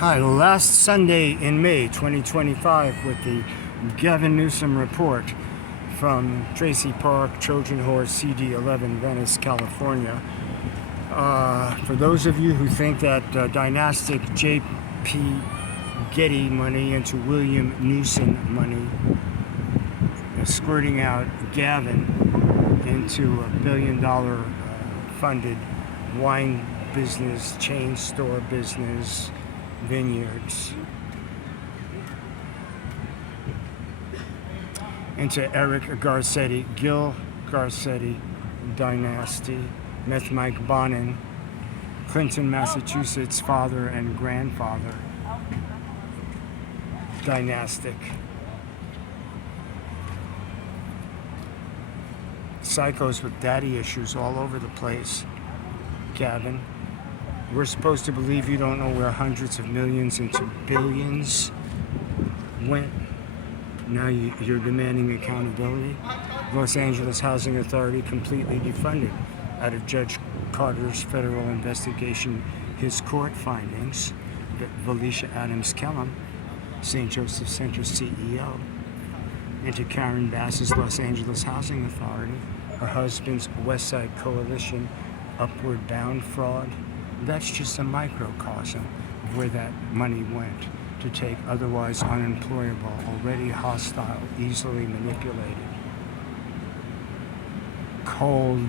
Hi, last Sunday in May 2025 with the Gavin Newsom report from Tracy Park, Trojan Horse, CD11, Venice, California. For those of you who think that dynastic J.P. Getty money into William Newsom money is squirting out Gavin into $1 billion funded wine business, chain store business, vineyards, into Eric Garcetti, Gil Garcetti dynasty, Meth Mike Bonin, Clinton, Massachusetts father and grandfather dynastic. Psychos with daddy issues all over the place, Gavin. We're supposed to believe you don't know where hundreds of millions into billions went. Now you're demanding accountability. Los Angeles Housing Authority completely defunded out of Judge Carter's federal investigation his court findings that Valecia Kellum, St. Joseph Center CEO, into Karen Bass's Los Angeles Housing Authority, her husband's West Side Coalition, upward bound fraud. That's just a microcosm of where that money went to take otherwise unemployable, already hostile, easily manipulated, cold,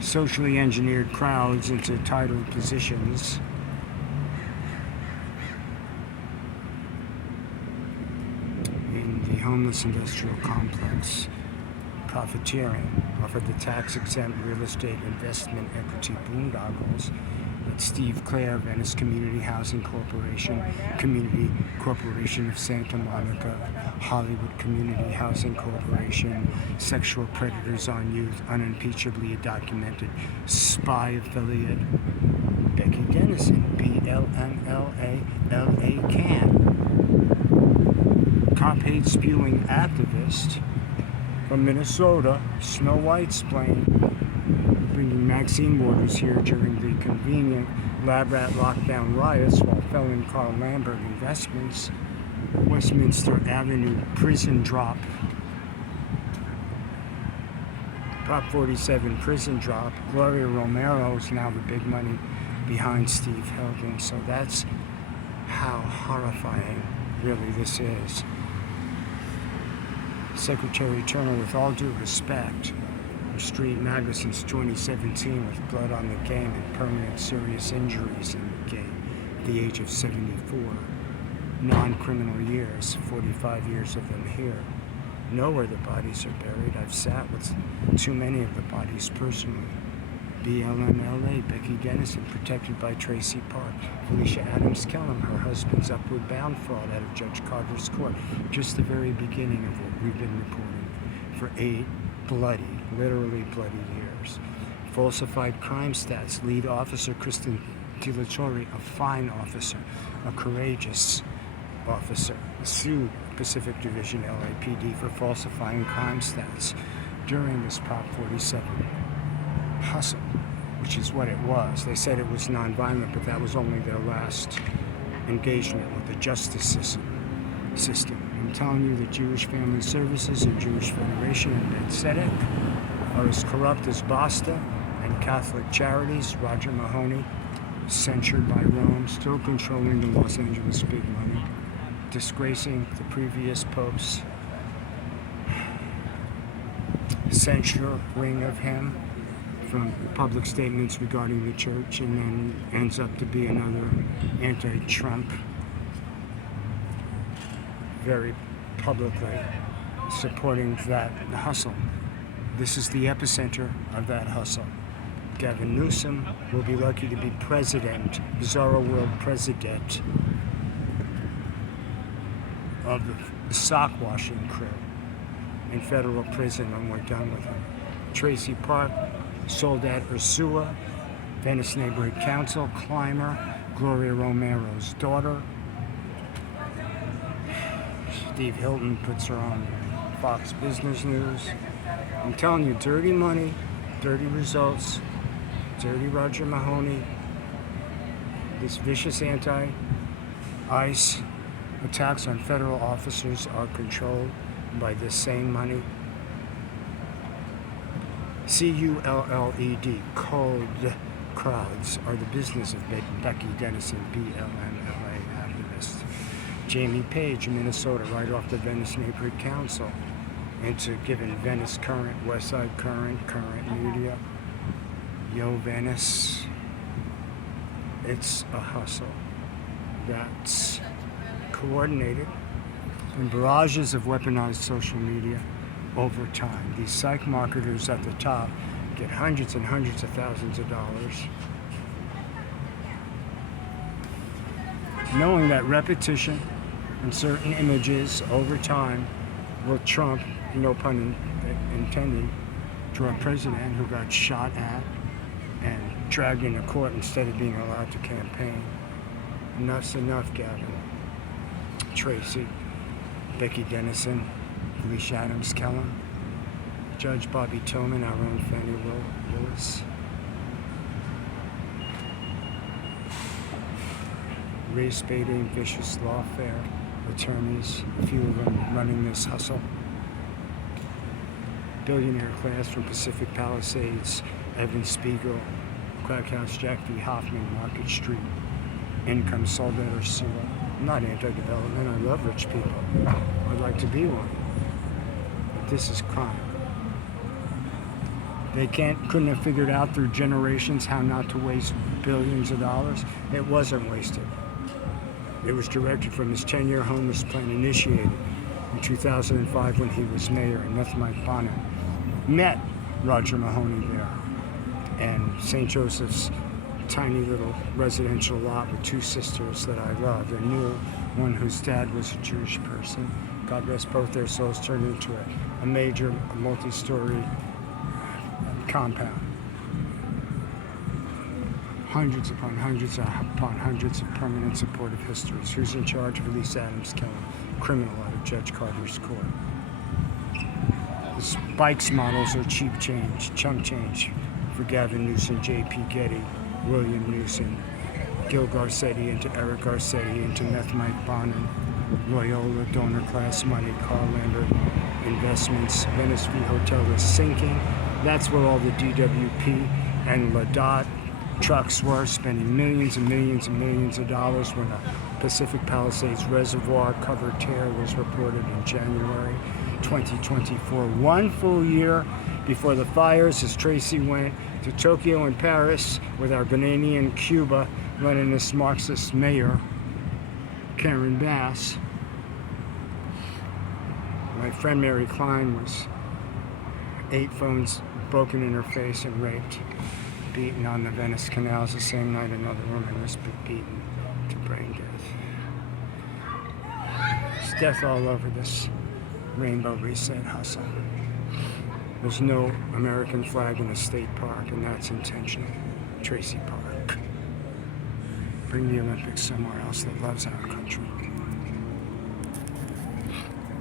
socially engineered crowds into titled positions. In the homeless industrial complex, profiteering off of the tax-exempt real estate investment equity boondoggles that Steve Clare, Venice Community Housing Corporation, Community Corporation of Santa Monica, Hollywood Community Housing Corporation, sexual predators on youth, unimpeachably documented spy affiliate, Becky Dennison, BLMLA can, cop-hate spewing activist from Minnesota, Snow White's plane, bringing Maxine Waters here during the convenient lab rat lockdown riots while felling Carl Lambert investments, Westminster Avenue prison drop, Prop 47 prison drop, Gloria Romero is now the big money behind Steve Hilton. So that's how horrifying really this is. Secretary Turner, with all due respect, street MAGA since 2017 with blood on the game and permanent serious injuries in the game at the age of 74. Non-criminal years, 45 years of them here. Know where the bodies are buried. I've sat with too many of the bodies personally. BLMLA, Becky Dennison, protected by Tracy Park. Valecia Kellum, her husband's upward bound fraud out of Judge Carter's court. Just the very beginning of what we've been reporting for 8 bloody, literally bloody years. Falsified crime stats. Lead officer Kristen Tilatori, a fine officer, a courageous officer, sued Pacific Division LAPD for falsifying crime stats during this Prop 47 hustle, which is what it was. They said it was nonviolent, but that was only their last engagement with the justice system. I'm telling you that Jewish Family Services and Jewish Federation and Battered are as corrupt as Boston, and Catholic Charities, Roger Mahony, censured by Rome, still controlling the Los Angeles big money, disgracing the previous popes, censuring of him from public statements regarding the church, and then ends up to be another anti-Trump, very publicly supporting that hustle. This is the epicenter of that hustle. Gavin Newsom will be lucky to be president, bizarro world president of the sock washing crew in federal prison when we're done with him. Tracy Park, Soledad Ursua, Venice Neighborhood Council, climber, Gloria Romero's daughter. Steve Hilton puts her on Fox Business News. I'm telling you, dirty money, dirty results, dirty Roger Mahony, This vicious anti-ICE attacks on federal officers are controlled by this same money. CULLED, cold crowds, are the business of Becky Dennison, BLM-LA activist. Jamie Page in Minnesota, right off the Venice Neighborhood Council, into giving Venice Current, Westside Current, Current Media. Yo, Venice. It's a hustle that's coordinated in barrages of weaponized social media over time. These psych marketers at the top get hundreds and hundreds of thousands of dollars, knowing that repetition and certain images over time will trump, no pun intended, to a president who got shot at and dragged into court instead of being allowed to campaign. Enough's enough, Gavin. Tracy, Becky Dennison, Felicia Adams Kellum, Judge Bobby Tillman, our own Fannie Willis, race-baiting, vicious lawfare attorneys, a few of them running this hustle. Billionaire class from Pacific Palisades, Evan Spiegel, Crack House, Jack V. Hoffman, Market Street, Income, Soledad, Ursua. I'm not anti-development, I love rich people. I'd like to be one. But this is crime. They couldn't have figured out through generations how not to waste billions of dollars. It wasn't wasted. It was directed from his 10-year homeless plan initiated in 2005 when he was mayor, and that's Mike Bonner met Roger Mahony there. And St. Joseph's tiny little residential lot with two sisters that I loved and knew, one whose dad was a Jewish person. God rest both their souls, turned into a major multi-story compound. Hundreds upon hundreds of permanent supportive histories. Who's in charge of Felicia Adams Kellum, criminal out of Judge Carter's court. The Spikes models are cheap change, chump change for Gavin, Newsom, J.P. Getty, William Newsom, Gil Garcetti into Eric Garcetti into Meth Mike Bonham, Loyola, donor class money, Carl Lambert, investments, Venice V Hotel is sinking. That's where all the DWP and Ladot trucks were, spending millions and millions and millions of dollars when a Pacific Palisades reservoir cover tear was reported in January 2024. One full year before the fires, as Tracy went to Tokyo and Paris with our Ghanaian Cuba Leninist Marxist mayor, Karen Bass. My friend Mary Klein was 8 phones broken in her face and raped, beaten on the Venice canals the same night another woman was beaten to brain death. There's death all over this rainbow reset hustle. There's no American flag in a state park, and that's intentional. Tracy Park. Bring the Olympics somewhere else that loves our country.